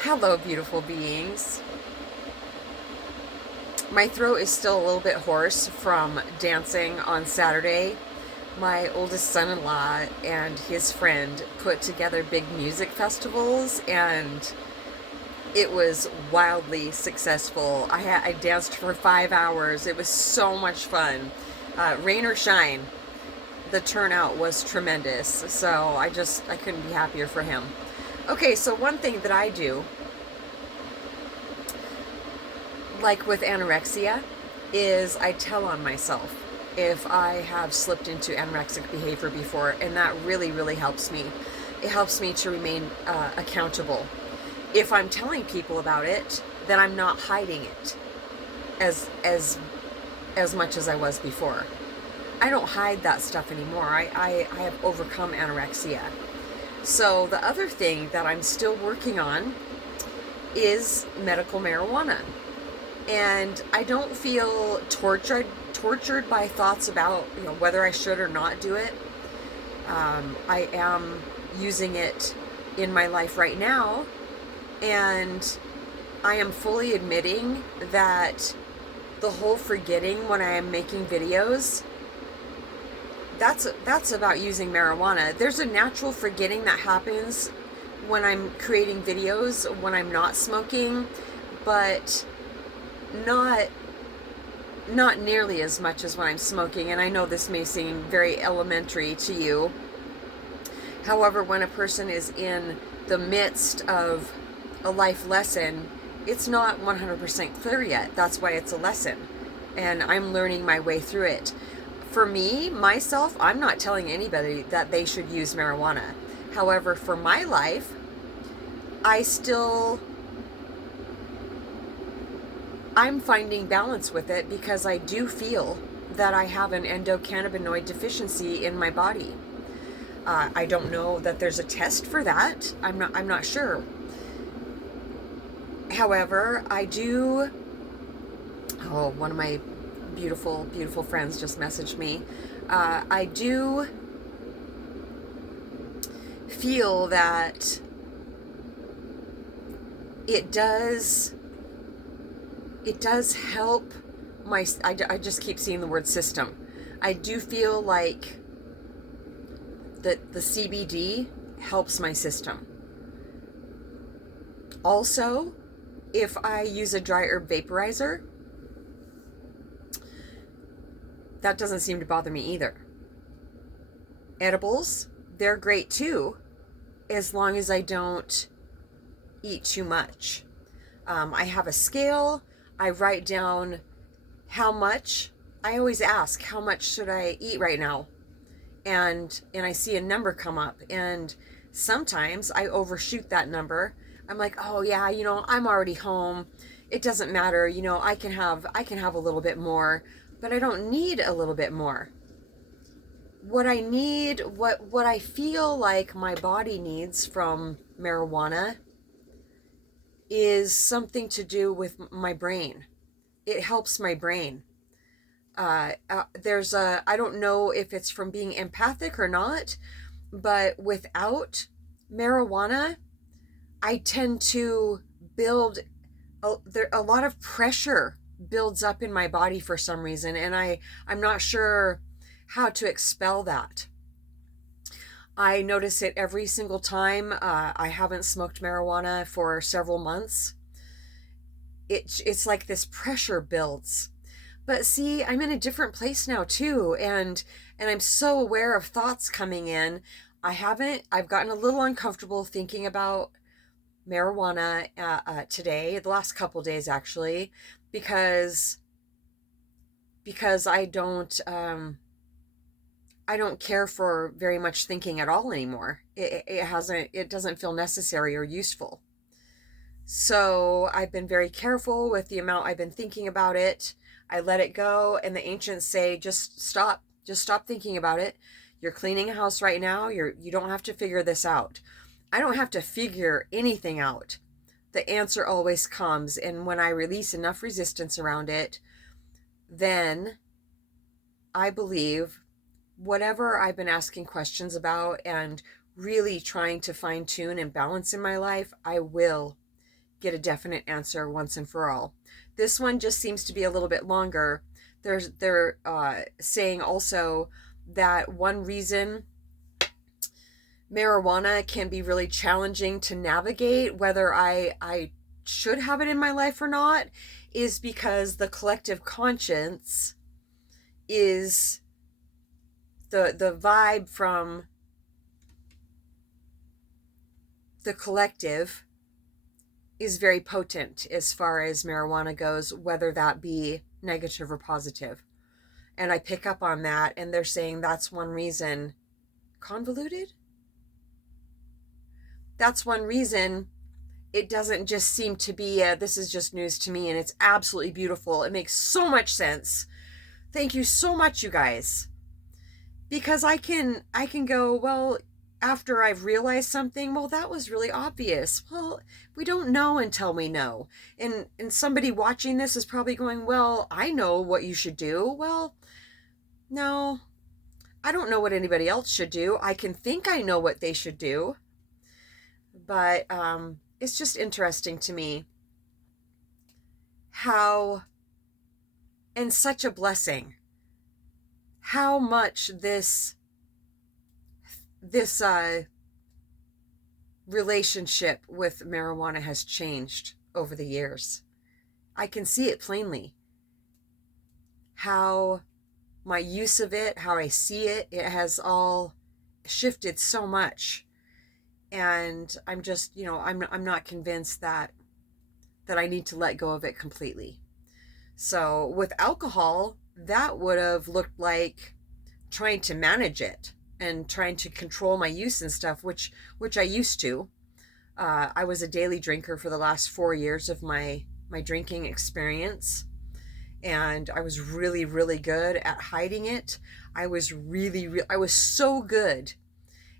Hello, beautiful beings. My throat is still a little bit hoarse from dancing on Saturday. My oldest son in law and his friend put together big music festivals, and it was wildly successful. I danced for 5 hours. It was so much fun. Rain or shine, the turnout was tremendous. So I couldn't be happier for him. Okay, so one thing that I do, like with anorexia, is I tell on myself if I have slipped into anorexic behavior before, and that really, really helps me. It helps me to remain accountable. If I'm telling people about it, then I'm not hiding it as as as much as I was before. I don't hide that stuff anymore. I have overcome anorexia. So the other thing that I'm still working on is medical marijuana. And I don't feel tortured by thoughts about whether I should or not do it. I am using it in my life right now, and I am fully admitting that the whole forgetting when I am making videos, that's about using marijuana. There's a natural forgetting that happens when I'm creating videos when I'm not smoking, but not not nearly as much as when I'm smoking. And I know this may seem very elementary to you. However, when a person is in the midst of a life lesson, it's not 100% clear yet. That's why it's a lesson. And I'm learning my way through it. For me, myself, I'm not telling anybody that they should use marijuana. However, for my life, I still I'm finding balance with it because I do feel that I have an endocannabinoid deficiency in my body. I don't know that there's a test for that. I'm not sure. However, I do. Oh, one of my beautiful friends just messaged me. I do feel that it does help I just keep seeing the word system. I do feel like that the CBD helps my system. Also, if I use a dry herb vaporizer, that doesn't seem to bother me either. Edibles, they're great too, as long as I don't eat too much. I have a scale. I write down how much. I always ask, how much should I eat right now? And I see a number come up, and sometimes I overshoot that number. I'm like, oh yeah, I'm already home. It doesn't matter. I can have a little bit more, but I don't need a little bit more. What I need, what I feel like my body needs from marijuana is something to do with my brain. It helps my brain. I don't know if it's from being empathic or not, but without marijuana, I tend to build a lot of pressure builds up in my body for some reason, and I'm not sure how to expel that. I notice it every single time. I haven't smoked marijuana for several months. It's like this pressure builds. But see, I'm in a different place now too, and I'm so aware of thoughts coming in. I've gotten a little uncomfortable thinking about marijuana today, the last couple days actually, because I don't care for very much thinking at all anymore. It doesn't feel necessary or useful. So I've been very careful with the amount I've been thinking about it. I let it go, and the ancients say, just stop. Just stop thinking about it. You're cleaning a house right now. You don't have to figure this out. I don't have to figure anything out. The answer always comes, and when I release enough resistance around it, then I believe whatever I've been asking questions about and really trying to fine tune and balance in my life, I will get a definite answer once and for all. This one just seems to be a little bit longer. They're saying also that one reason marijuana can be really challenging to navigate, whether I should have it in my life or not, is because the collective conscience is the vibe from the collective is very potent as far as marijuana goes, whether that be negative or positive. And I pick up on that, and they're saying that's one reason. Convoluted? That's one reason it doesn't just seem to be this is just news to me, and it's absolutely beautiful. It makes so much sense. Thank you so much, you guys. Because I can go, well, after I've realized something, well, that was really obvious. Well, we don't know until we know. And somebody watching this is probably going, well, I know what you should do. Well, no, I don't know what anybody else should do. I can think I know what they should do. But it's just interesting to me how, and such a blessing, how much this relationship with marijuana has changed over the years. I can see it plainly. How my use of it, how I see it, it has all shifted so much. And I'm just, I'm not convinced that I need to let go of it completely. So with alcohol, that would have looked like trying to manage it and trying to control my use and stuff, which I used to. I was a daily drinker for the last 4 years of my drinking experience, and I was really, really good at hiding it. I was so good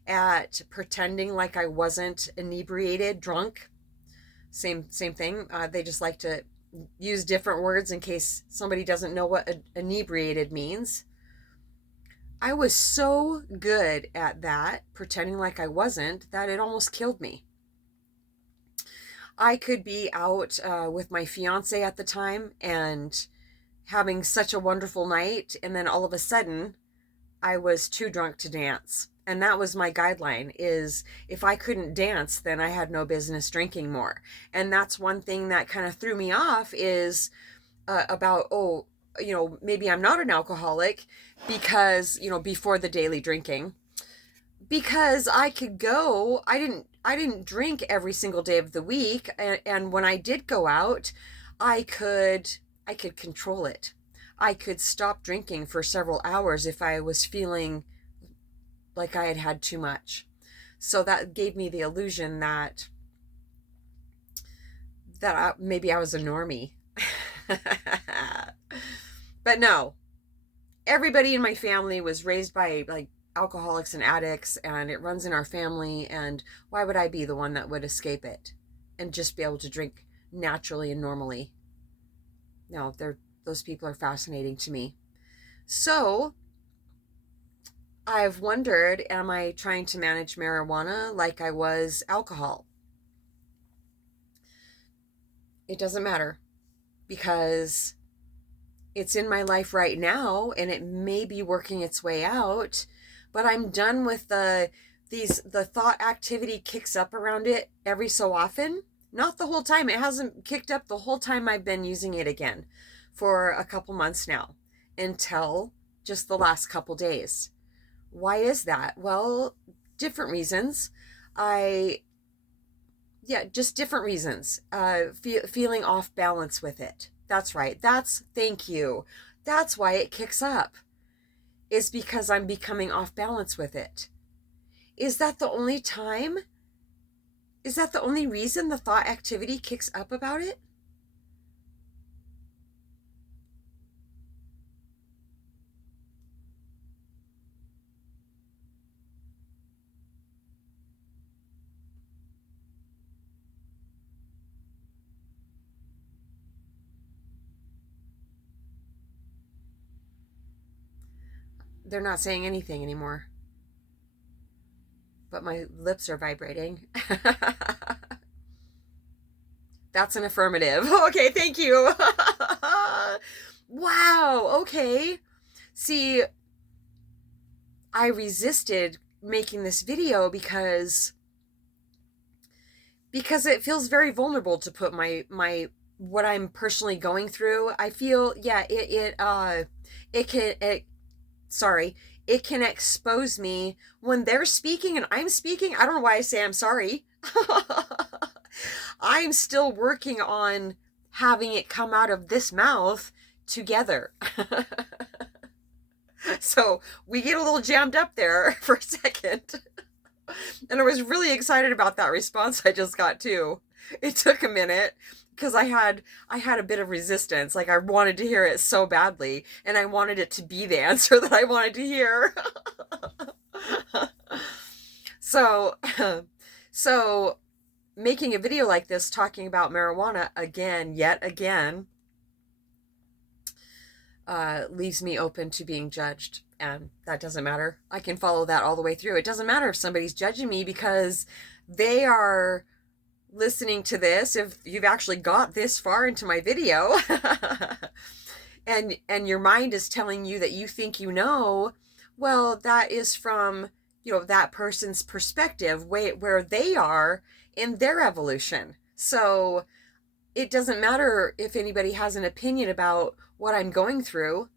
at pretending like I wasn't inebriated, drunk. Same thing. They just like to use different words in case somebody doesn't know what inebriated means. I was so good at that, pretending like I wasn't, that it almost killed me. I could be out with my fiance at the time and having such a wonderful night, and then all of a sudden I was too drunk to dance. And that was my guideline, is if I couldn't dance, then I had no business drinking more. And that's one thing that kind of threw me off, is about, maybe I'm not an alcoholic because, before the daily drinking, because I could go, I didn't drink every single day of the week. And when I did go out, I could control it. I could stop drinking for several hours if I was feeling like I had had too much. So that gave me the illusion that maybe I was a normie. But no, everybody in my family was raised by like alcoholics and addicts, and it runs in our family. And why would I be the one that would escape it and just be able to drink naturally and normally? No, those people are fascinating to me. So I've wondered, am I trying to manage marijuana like I was alcohol? It doesn't matter, because it's in my life right now, and it may be working its way out, but I'm done with the thought activity kicks up around it every so often. Not the whole time. It hasn't kicked up the whole time I've been using it again for a couple months now, until just the last couple days. Why is that? Well, different reasons. Just different reasons. Feeling off balance with it. That's right. Thank you. That's why it kicks up. Is because I'm becoming off balance with it. Is that the only time? Is that the only reason the thought activity kicks up about it? They're not saying anything anymore, but my lips are vibrating. That's an affirmative. Okay, thank you. Wow, okay. See, I resisted making this video because it feels very vulnerable to put my what I'm personally going through. I feel, yeah, it can expose me when they're speaking and I'm speaking. I don't know why I say I'm sorry. I'm still working on having it come out of this mouth together. So we get a little jammed up there for a second. And I was really excited about that response I just got too. It took a minute because I had a bit of resistance. Like, I wanted to hear it so badly, and I wanted it to be the answer that I wanted to hear. So so making a video like this talking about marijuana yet again, leaves me open to being judged. And that doesn't matter. I can follow that all the way through. It doesn't matter if somebody's judging me because they are listening to this. If you've actually got this far into my video and your mind is telling you that you think you know, well, that is from, that person's perspective, where they are in their evolution. So it doesn't matter if anybody has an opinion about what I'm going through,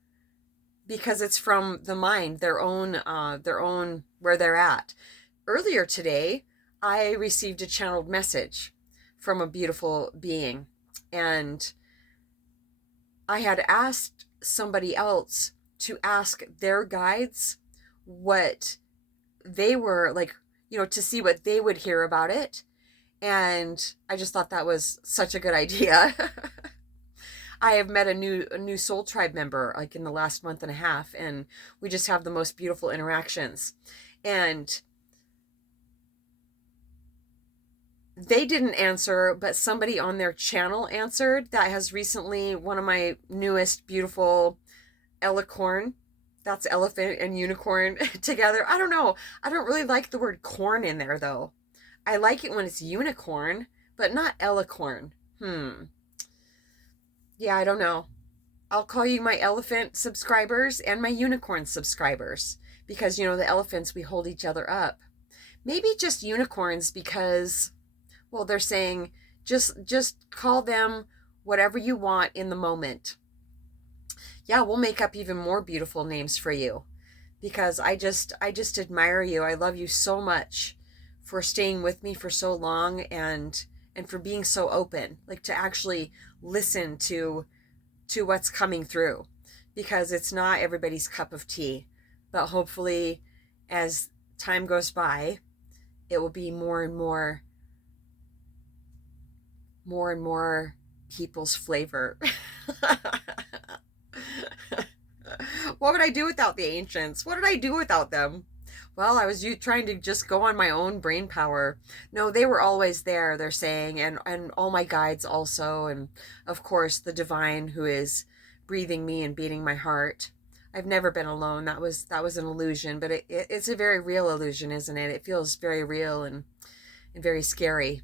because it's from the mind, their own, where they're at. Earlier today, I received a channeled message from a beautiful being, and I had asked somebody else to ask their guides what they were like, to see what they would hear about it. And I just thought that was such a good idea. I have met a new soul tribe member like in the last month and a half, and we just have the most beautiful interactions. And they didn't answer, but somebody on their channel answered that has recently, one of my newest beautiful elicorn, that's elephant and unicorn together. I don't know. I don't really like the word corn in there though. I like it when it's unicorn, but not elicorn. Yeah, I don't know. I'll call you my elephant subscribers and my unicorn subscribers, because, the elephants, we hold each other up. Maybe just unicorns because, well, they're saying just call them whatever you want in the moment. Yeah, we'll make up even more beautiful names for you, because I just admire you. I love you so much for staying with me for so long, and for being so open, like to actually listen to what's coming through, because it's not everybody's cup of tea. But hopefully as time goes by, it will be more and more people's flavor. What would I do without the ancients? What did I do without them? Well, I was trying to just go on my own brain power. No, they were always there, they're saying, and all my guides also, and of course the divine who is breathing me and beating my heart. I've never been alone. That was an illusion, but it's a very real illusion, isn't it? It feels very real and very scary.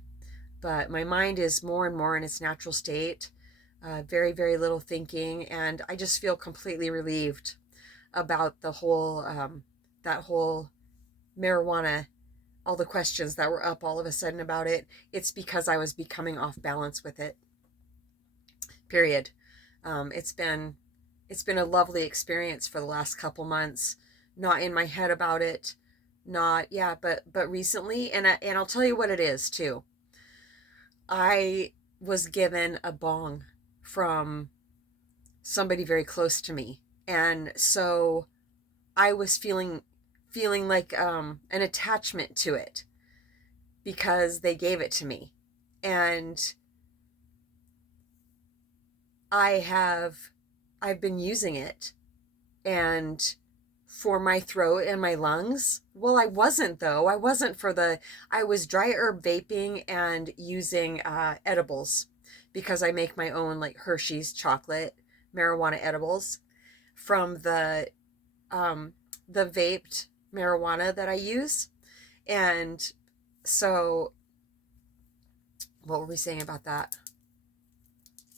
But my mind is more and more in its natural state. Very, very little thinking, and I just feel completely relieved about the whole, that whole marijuana, all the questions that were up all of a sudden about it. It's because I was becoming off balance with it. Period. It's been a lovely experience for the last couple months. Not in my head about it, but recently, and I'll tell you what it is too. I was given a bong from somebody very close to me, and so I was feeling like an attachment to it because they gave it to me. And I've been using it, and for my throat and my lungs. Well, I wasn't though. I wasn't I was dry herb vaping and using edibles, because I make my own like Hershey's chocolate marijuana edibles from the vaped marijuana that I use. And so what were we saying about that?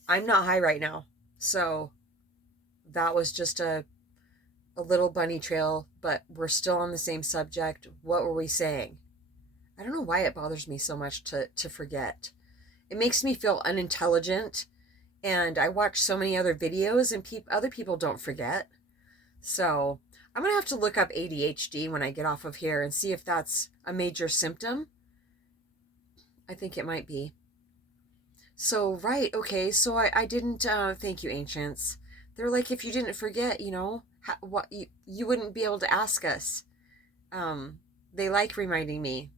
I'm not high right now. So that was just a little bunny trail, but we're still on the same subject. What were we saying? I don't know why it bothers me so much to forget. It makes me feel unintelligent, and I watch so many other videos, and other people don't forget. So I'm gonna have to look up ADHD when I get off of here and see if that's a major symptom. I think it might be. So, right, okay, so I didn't, thank you, ancients. They're like, if you didn't forget, what you wouldn't be able to ask us. Um, they like reminding me.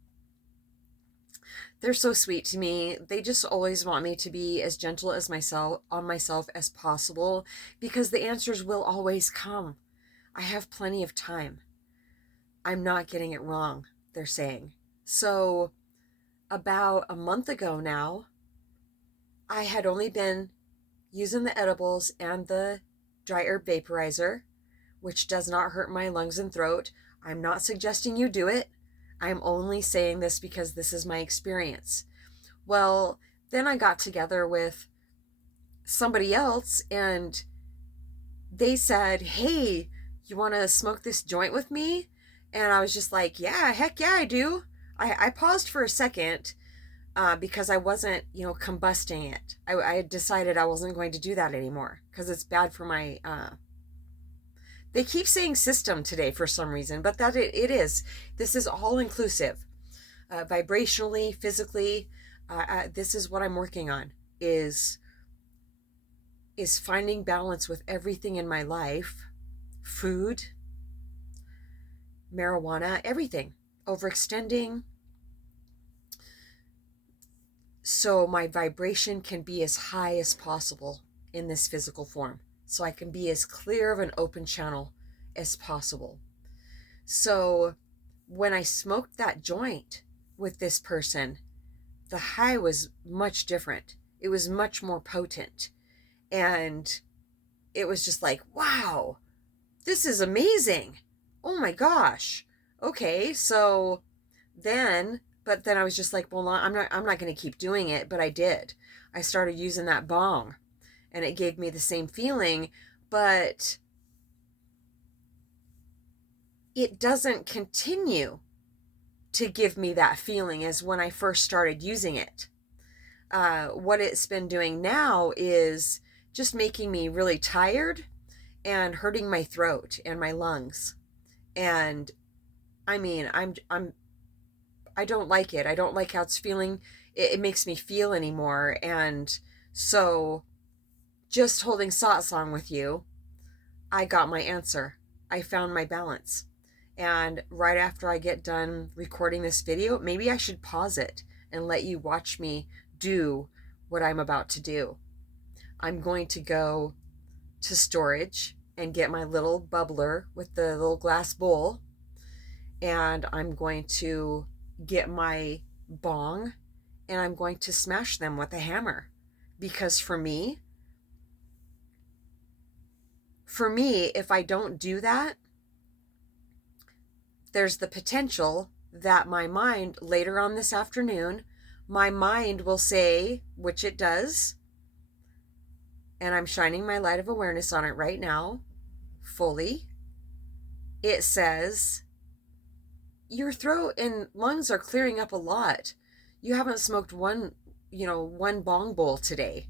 They're so sweet to me. They just always want me to be as gentle as myself on myself as possible because the answers will always come. I have plenty of time. I'm not getting it wrong, they're saying. So, about a month ago now, I had only been using the edibles and the dry herb vaporizer, which does not hurt my lungs and throat. I'm not suggesting you do it. I'm only saying this because this is my experience. Well, then I got together with somebody else and they said, "Hey, you want to smoke this joint with me?" And I was just like, "Yeah, heck yeah, I do." I paused for a second because I wasn't, combusting it. I decided I wasn't going to do that anymore because it's bad for my. They keep saying system today for some reason, but that it is. This is all inclusive, vibrationally, physically. This is what I'm working on. Is finding balance with everything in my life, food, marijuana, everything, overextending, so my vibration can be as high as possible in this physical form, so I can be as clear of an open channel as possible. So when I smoked that joint with this person, the high was much different. It was much more potent. And it was just like, wow, this is amazing. Oh my gosh. Okay, so but then I was just like, well, I'm not going to keep doing it, but I did. I started using that bong and it gave me the same feeling, but it doesn't continue to give me that feeling as when I first started using it. What it's been doing now is just making me really tired and hurting my throat and my lungs. And I mean, I don't like it. I don't like how it's feeling. It makes me feel anymore. And so just holding satsang with you, I got my answer. I found my balance. And right after I get done recording this video, maybe I should pause it and let you watch me do what I'm about to do. I'm going to go to storage and get my little bubbler with the little glass bowl. And I'm going to get my bong and I'm going to smash them with a hammer. Because for me, if I don't do that, there's the potential that my mind later on this afternoon, my mind will say, which it does, and I'm shining my light of awareness on it right now, fully. It says, your throat and lungs are clearing up a lot. You haven't smoked one bong bowl today.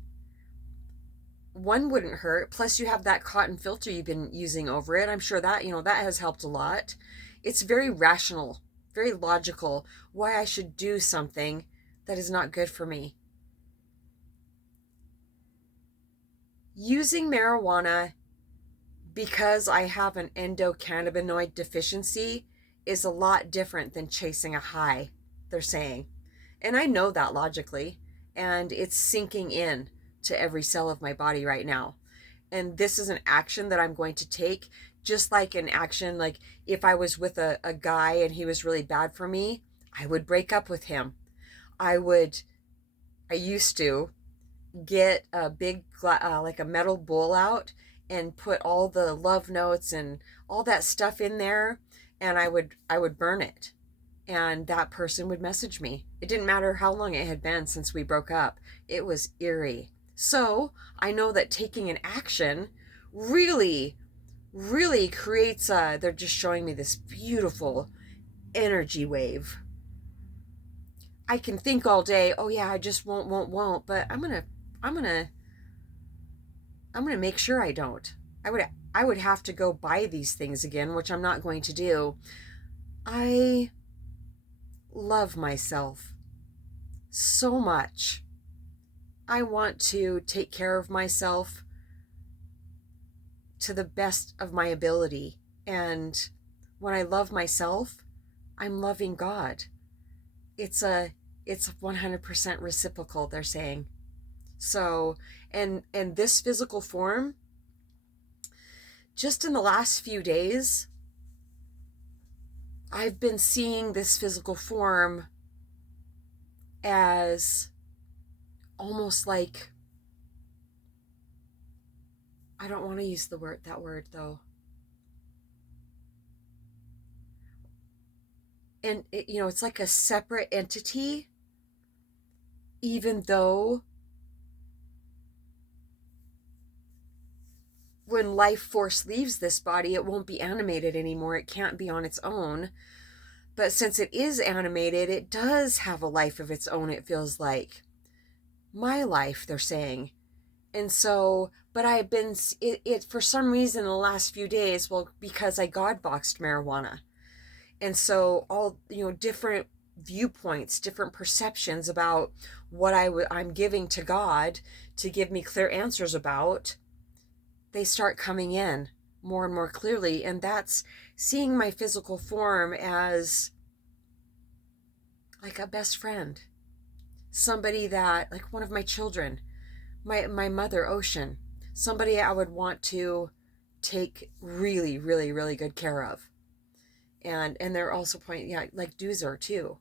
One wouldn't hurt. Plus you have that cotton filter you've been using over it. I'm sure that, that has helped a lot. It's very rational, very logical why I should do something that is not good for me. Using marijuana because I have an endocannabinoid deficiency is a lot different than chasing a high, they're saying. And I know that logically, and it's sinking in to every cell of my body right now. And this is an action that I'm going to take, just like an action, like if I was with a guy and he was really bad for me, I would break up with him. I used to get a big, like a metal bowl out and put all the love notes and all that stuff in there, and I would burn it. And that person would message me. It didn't matter how long it had been since we broke up. It was eerie. So I know that taking an action really, really creates they're just showing me this beautiful energy wave. I can think all day, oh yeah, I just won't, but I'm gonna, I'm gonna make sure I don't. I would have to go buy these things again, which I'm not going to do. I love myself so much. I want to take care of myself to the best of my ability. And when I love myself, I'm loving God. It's 100% reciprocal, they're saying. So, and this physical form, just in the last few days, I've been seeing this physical form as almost like, I don't want to use that word though. And it's like a separate entity, even though when life force leaves this body, it won't be animated anymore. It can't be on its own. But since it is animated, it does have a life of its own, it feels like. My life, they're saying. And so, but I've been, it for some reason in the last few days, well, because I God boxed marijuana. And so all, different viewpoints, different perceptions about what I'm giving to God to give me clear answers about, they start coming in more and more clearly. And that's seeing my physical form as like a best friend, somebody that, like one of my children, my mother, Ocean, somebody I would want to take really, really, really good care of. And they're also pointing, yeah, like Doozer too.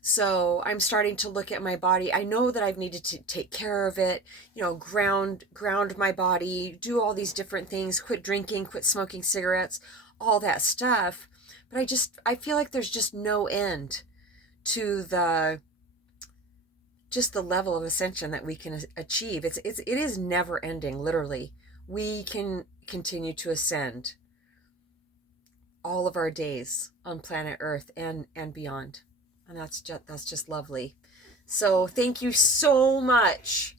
So I'm starting to look at my body. I know that I've needed to take care of it, ground my body, do all these different things, quit drinking, quit smoking cigarettes, all that stuff. But I feel like there's just no end to the level of ascension that we can achieve. It is never ending, literally. We can continue to ascend all of our days on planet Earth and beyond. And that's just lovely. So thank you so much.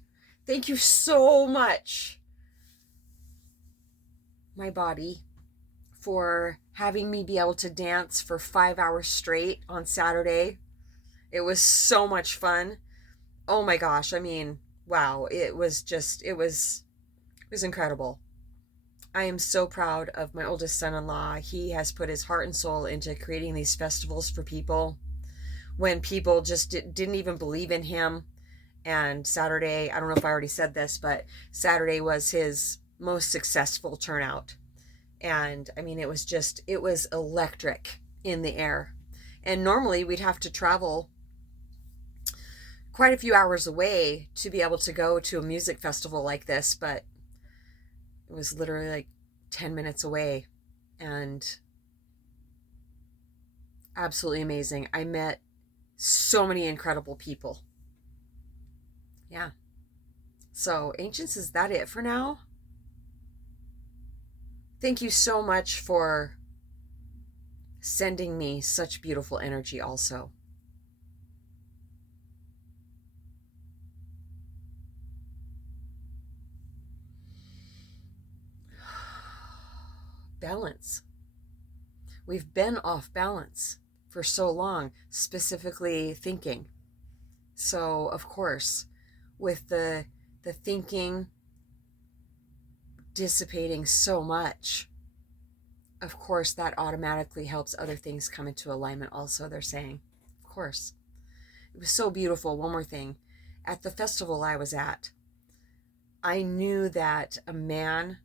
Thank you so much, my body, for having me be able to dance for 5 hours straight on Saturday. It was so much fun. Oh my gosh, I mean, wow, it was incredible. I am so proud of my oldest son-in-law. He has put his heart and soul into creating these festivals for people when people just didn't even believe in him. And Saturday, I don't know if I already said this, but Saturday was his most successful turnout. And I mean, it was electric in the air. And normally we'd have to travel quite a few hours away to be able to go to a music festival like this, but it was literally like 10 minutes away, and absolutely amazing. I met so many incredible people. Yeah. So, Ancients, is that it for now? Thank you so much for sending me such beautiful energy also. Balance. We've been off balance for so long, specifically thinking. So, of course, with the thinking dissipating so much, of course, that automatically helps other things come into alignment also, they're saying. Of course. It was so beautiful. One more thing. At the festival I was at, I knew that a man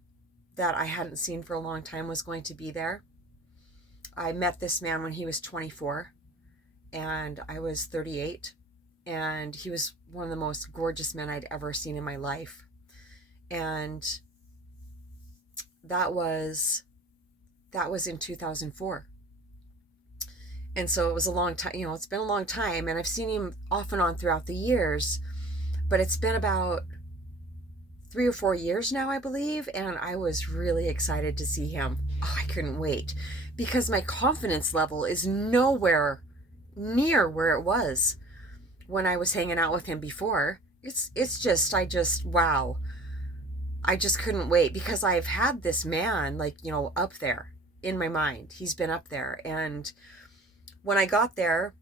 that I hadn't seen for a long time was going to be there. I met this man when he was 24 and I was 38, and he was one of the most gorgeous men I'd ever seen in my life. And that was in 2004. And so it was a long time, it's been a long time, and I've seen him off and on throughout the years, But it's been about 3 or 4 years now, I believe, and I was really excited to see him. Oh, I couldn't wait because my confidence level is nowhere near where it was when I was hanging out with him before. It's just wow. I just couldn't wait because I've had this man like, up there in my mind. He's been up there. And when I got there,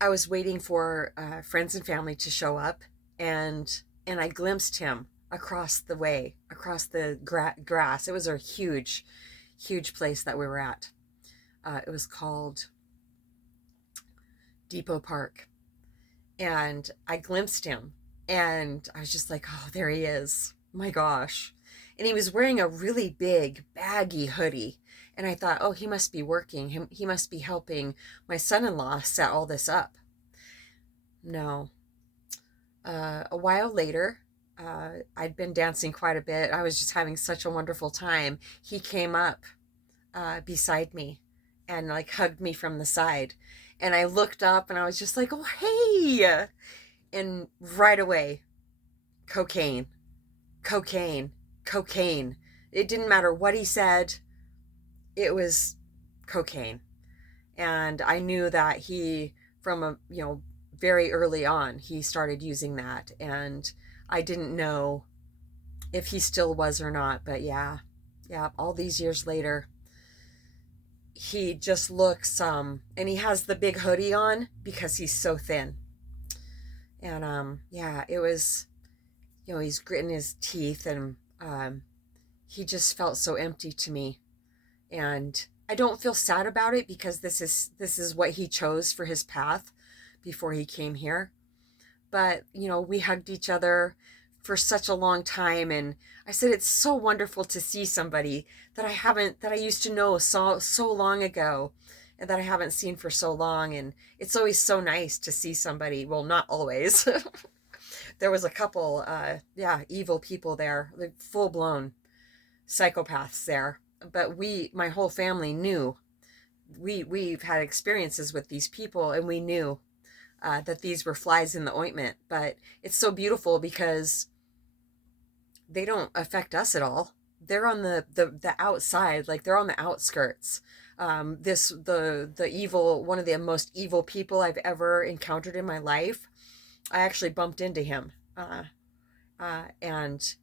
I was waiting for friends and family to show up, and I glimpsed him across the way, across the grass. It was a huge, huge place that we were at. It was called Depot Park. And I glimpsed him, and I was just like, oh, there he is. My gosh. And he was wearing a really big, baggy hoodie. And I thought, oh, he must be working. He must be helping my son-in-law set all this up. No. A while later, I'd been dancing quite a bit. I was just having such a wonderful time. He came up beside me and like hugged me from the side. And I looked up and I was just like, oh, hey. And right away, cocaine, cocaine, cocaine. It didn't matter what he said. It was cocaine. And I knew that he, from very early on, he started using that. And I didn't know if he still was or not. But yeah, all these years later, he just looks, and he has the big hoodie on because he's so thin. And yeah, it was, he's gritting his teeth, and he just felt so empty to me. And I don't feel sad about it because this is what he chose for his path before he came here. But, we hugged each other for such a long time, and I said it's so wonderful to see somebody that I used to know so long ago, and that I haven't seen for so long. And it's always so nice to see somebody. Well, not always. There was a couple evil people there, like full-blown psychopaths there. But my whole family knew. We've had experiences with these people, and we knew that these were flies in the ointment. But it's so beautiful because they don't affect us at all. They're on the outside, like they're on the outskirts. The evil, one of the most evil people I've ever encountered in my life, I actually bumped into him. And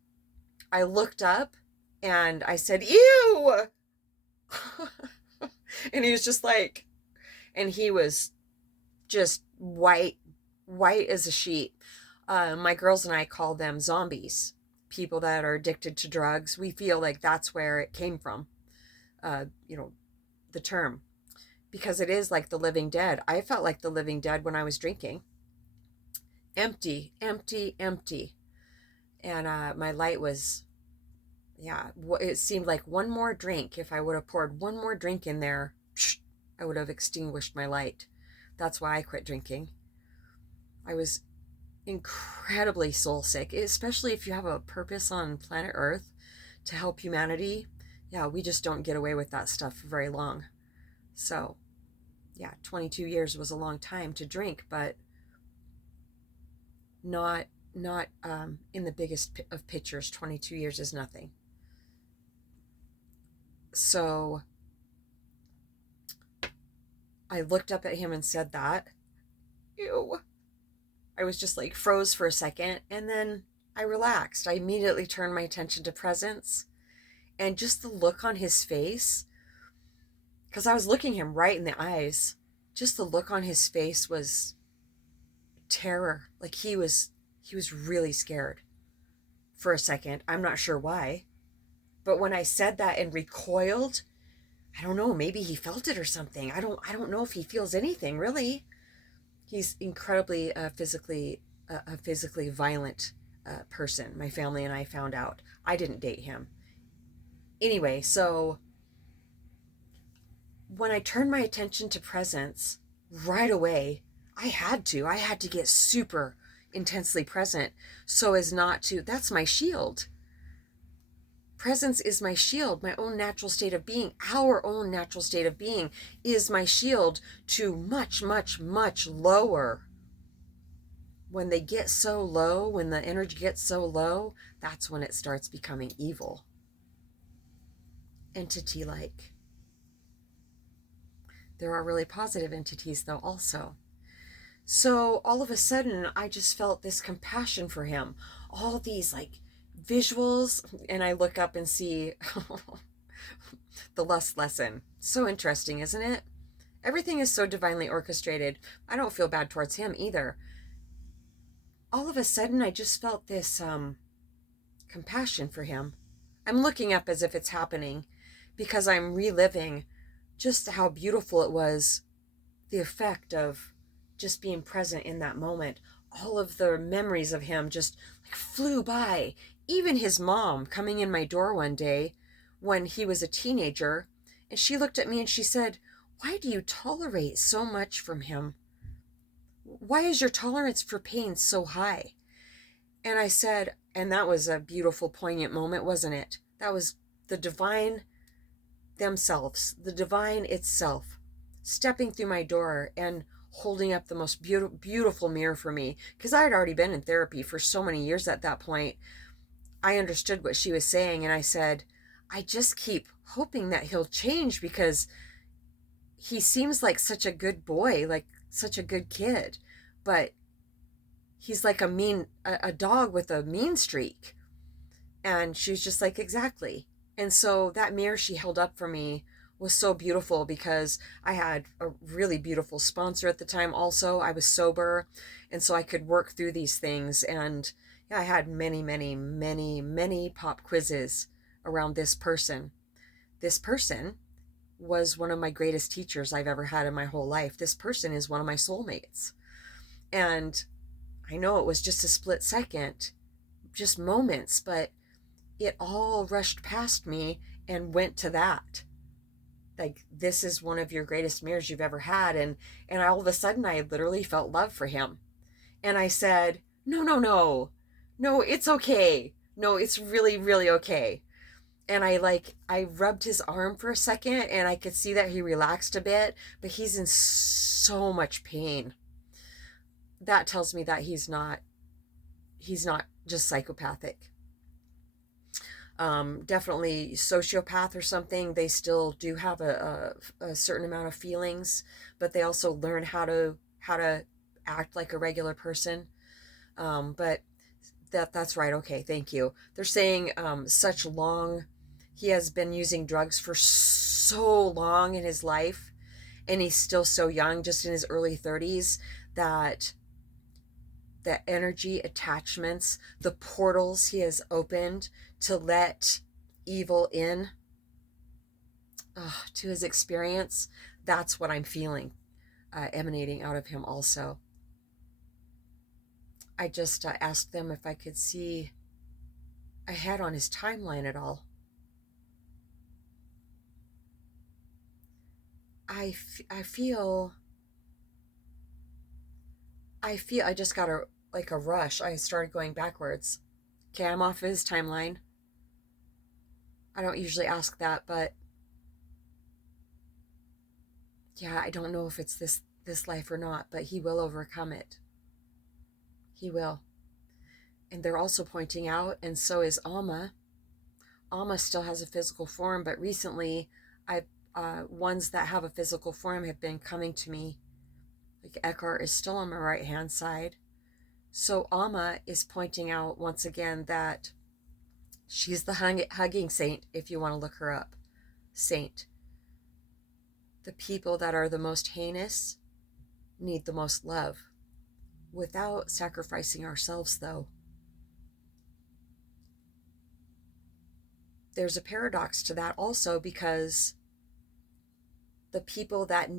I looked up and I said, ew! And he was just like, and he was just white as a sheet. My girls and I call them zombies, people that are addicted to drugs. We feel like that's where it came from, the term, because it is like the living dead. I felt like the living dead when I was drinking. Empty, empty, empty. And my light was, it seemed like one more drink. If I would have poured one more drink in there, I would have extinguished my light. That's why I quit drinking. I was incredibly soul sick, especially if you have a purpose on planet Earth to help humanity. Yeah, we just don't get away with that stuff for very long. So, 22 years was a long time to drink, but not in the biggest of pictures. 22 years is nothing. So I looked up at him and said that. Ew. I was just like froze for a second, and then I relaxed. I immediately turned my attention to presence, and just the look on his face, because I was looking him right in the eyes, just the look on his face was terror. Like he was really scared for a second. I'm not sure why. But when I said that and recoiled, I don't know, maybe he felt it or something. I don't know if he feels anything really. He's incredibly physically violent person. My family and I found out. I didn't date him. Anyway, so when I turned my attention to presence, right away, I had to get super intensely present so as not to, that's my shield. Presence is my shield, my own natural state of being. Our own natural state of being is my shield to much, much, much lower when they get so low, when the energy gets so low, that's when it starts becoming evil, entity-like. There are really positive entities, though, also. So all of a sudden, I just felt this compassion for him. All these like visuals, and I look up and see the lust lesson. So interesting, isn't it? Everything is so divinely orchestrated. I don't feel bad towards him either. All of a sudden, I just felt this compassion for him. I'm looking up as if it's happening because I'm reliving just how beautiful it was, the effect of just being present in that moment. All of the memories of him just like flew by. Even his mom coming in my door one day when he was a teenager, and she looked at me and she said, "Why do you tolerate so much from him? Why is your tolerance for pain so high?" And I said, and that was a beautiful, poignant moment, wasn't it? That was the divine themselves, the divine itself, stepping through my door and holding up the most beautiful mirror for me. Because I had already been in therapy for so many years at that point. I understood what she was saying, and I said, I just keep hoping that he'll change because he seems like such a good boy, like such a good kid, but he's like a dog with a mean streak. And she was just like, exactly. And so that mirror she held up for me was so beautiful because I had a really beautiful sponsor at the time. Also, I was sober, and so I could work through these things. And yeah, I had many, many, many, many pop quizzes around this person. This person was one of my greatest teachers I've ever had in my whole life. This person is one of my soulmates. And I know it was just a split second, just moments, but it all rushed past me and went to that. Like, this is one of your greatest mirrors you've ever had. And all of a sudden, I literally felt love for him. And I said, no, no, no, no, it's okay. No, it's really, really okay. And I rubbed his arm for a second, and I could see that he relaxed a bit, but he's in so much pain. That tells me that he's not just psychopathic. Definitely sociopath or something. They still do have a certain amount of feelings, but they also learn how to act like a regular person. But that's right. Okay, thank you. They're saying he has been using drugs for so long in his life, and he's still so young, just in his early 30s, that the energy attachments, the portals he has opened to let evil in to his experience, that's what I'm feeling emanating out of him also. I just asked them if I could see ahead on his timeline at all. I feel I just got a rush. I started going backwards. Okay, I'm off his timeline. I don't usually ask that, but yeah, I don't know if it's this life or not, but he will overcome it. He will. And they're also pointing out, and so is Alma. Alma still has a physical form, but recently ones that have a physical form have been coming to me. Like Eckhart is still on my right hand side. So Alma is pointing out once again that she's the hugging saint, if you want to look her up. Saint. The people that are the most heinous need the most love, without sacrificing ourselves, though. There's a paradox to that also, because the people that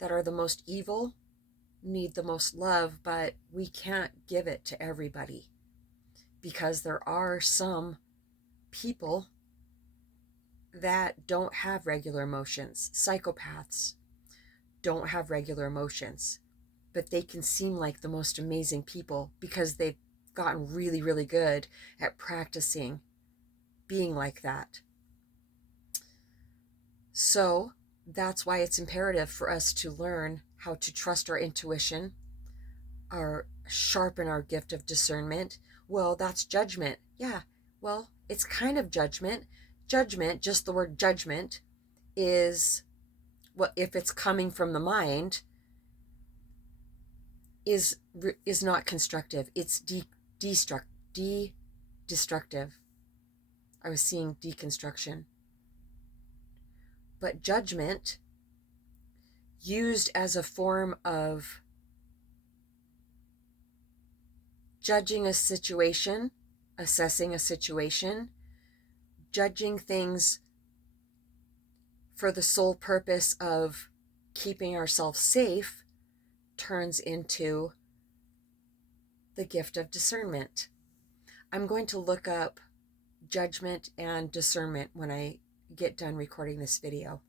are the most evil need the most love, but we can't give it to everybody, because there are some people that don't have regular emotions. Psychopaths don't have regular emotions, but they can seem like the most amazing people because they've gotten really, really good at practicing being like that. So that's why it's imperative for us to learn how to trust our intuition, sharpen our gift of discernment. Well, that's judgment. Yeah, well, it's kind of judgment. Judgment, just the word judgment, is, well, if it's coming from the mind, is not constructive. It's destructive. I was seeing deconstruction. But judgment, used as a form of judging a situation, assessing a situation, judging things for the sole purpose of keeping ourselves safe, turns into the gift of discernment. I'm going to look up judgment and discernment when I get done recording this video.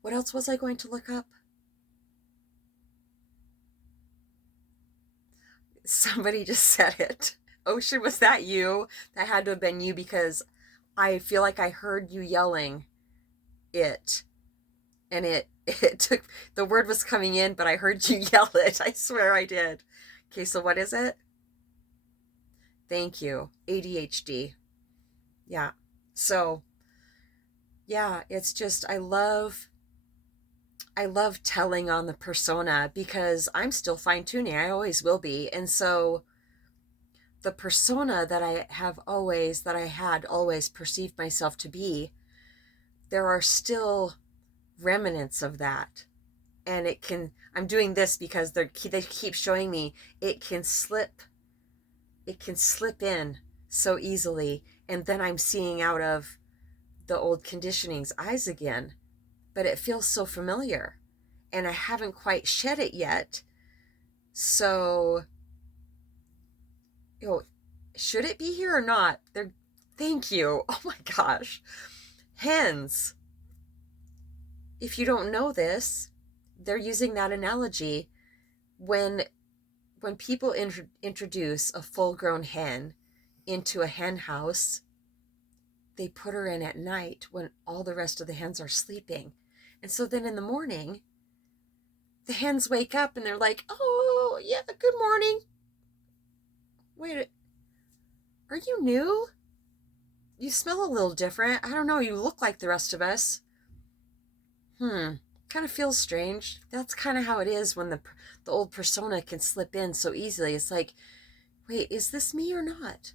What else was I going to look up? Somebody just said it. Ocean, was that you? That had to have been you, because I feel like I heard you yelling it. And it took, the word was coming in, but I heard you yell it. I swear I did. Okay, so what is it? Thank you. ADHD. Yeah. So, yeah, it's just, I love telling on the persona, because I'm still fine-tuning. I always will be. And so the persona that I had always perceived myself to be, there are still remnants of that. And I'm doing this because they keep showing me it can slip in so easily. And then I'm seeing out of the old conditioning's eyes again. But it feels so familiar, and I haven't quite shed it yet. So, should it be here or not? Thank you. Oh my gosh. Hens. If you don't know this, they're using that analogy. When people introduce a full-grown hen into a hen house, they put her in at night when all the rest of the hens are sleeping. And so then in the morning, the hens wake up and they're like, oh, yeah, good morning. Wait, are you new? You smell a little different. I don't know, you look like the rest of us. Kind of feels strange. That's kind of how it is when the old persona can slip in so easily. It's like, wait, is this me or not?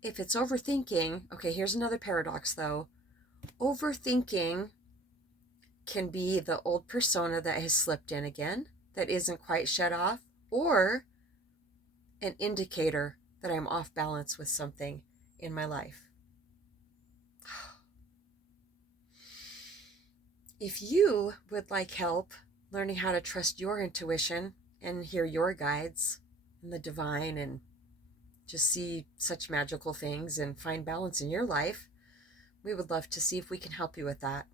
If it's overthinking, okay, here's another paradox though. Overthinking can be the old persona that has slipped in again, that isn't quite shut off, or an indicator that I'm off balance with something in my life. If you would like help learning how to trust your intuition and hear your guides and the divine and just see such magical things and find balance in your life, we would love to see if we can help you with that.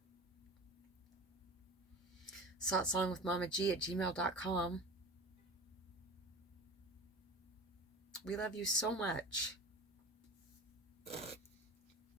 satsangwithmamaji@gmail.com. We love you so much.